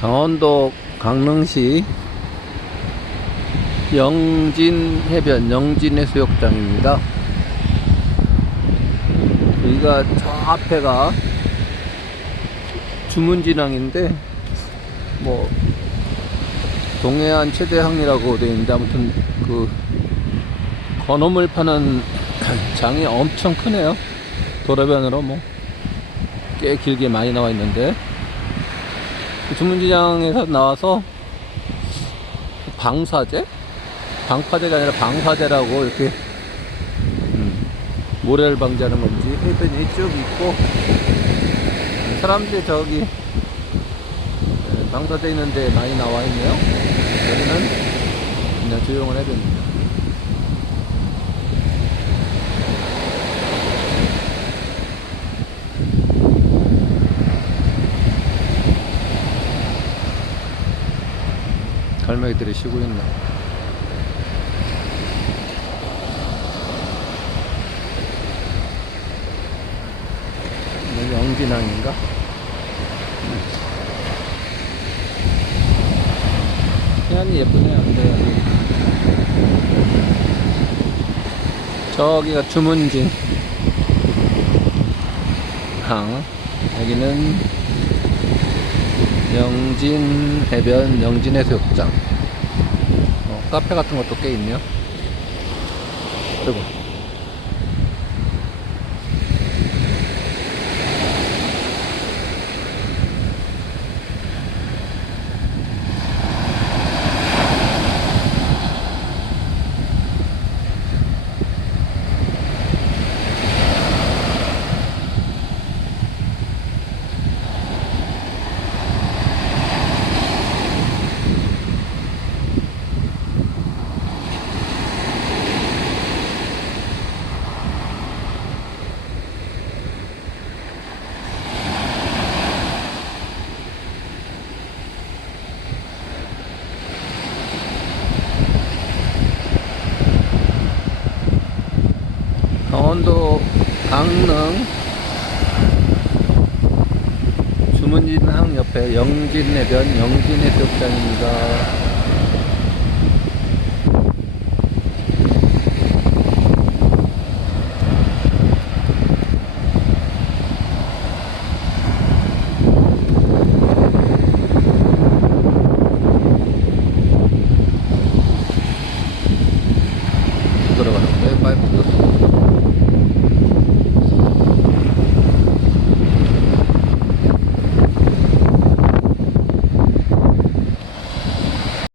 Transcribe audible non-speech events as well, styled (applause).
강원도 강릉시 영진 해변 영진 해수욕장입니다. 여기가 저 앞에가 주문진항인데 뭐 동해안 최대 항이라고 되어 있는데 아무튼 그 건어물 파는 (clears throat) 장이 엄청 크네요. 도로변으로 뭐 꽤 길게 많이 나와 있는데 그 주문진항에서 나와서 방사제? 방파제가 아니라 방사제라고 이렇게 음, 모래를 방지하는 건지 해변이 쭉 있고 사람들이 저기 예, 방사제 있는데 많이 나와 있네요. 여기는 그냥 조용한 해변입니다. 갈매기들이 쉬고 있네. 영진항인가? 해안이 예쁘네요. 네. 저기가 주문진 항. 여기는 영진 해변 영진 해수욕장. 어, 카페 같은 것도 꽤 있네요. 그리고 전라남도 강릉 주문진항 옆에 영진해변 영진해수욕장입니다. 들어가는 거예요, 파이프.